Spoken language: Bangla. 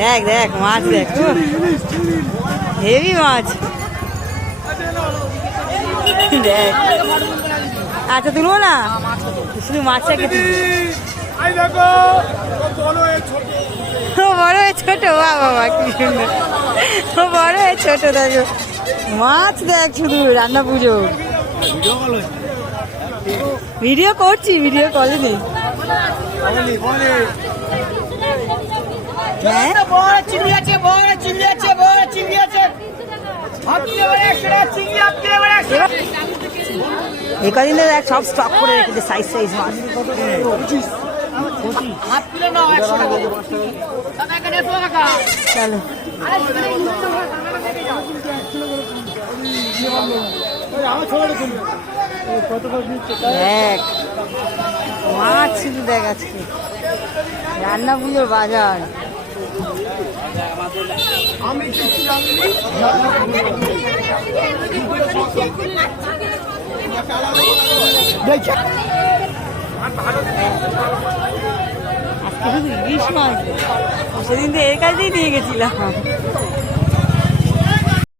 দেখ দেখ মাছ দেখ, হেভি মাছ দেখ। আচ্ছা তুলবো না, শুধু মাছটাকে বড় ছোট, বাবা কি সুন্দর, বড় ছোট দেখো মাছ দেখ, শুধু রান্না পুজো। ভিডিও করছি, ভিডিও কলে নেই। এই কদিন দেখ সব স্টক করে রেখেছে সাইজ সাইজ মাছ। চলো দেখ মাছ শুধু দেখ, আজকে রান্না পুজোর বাজার। আজকে শুধু ইলিশ মাছ, সেদিন তো এর কাছেই নিয়ে গেছিলাম।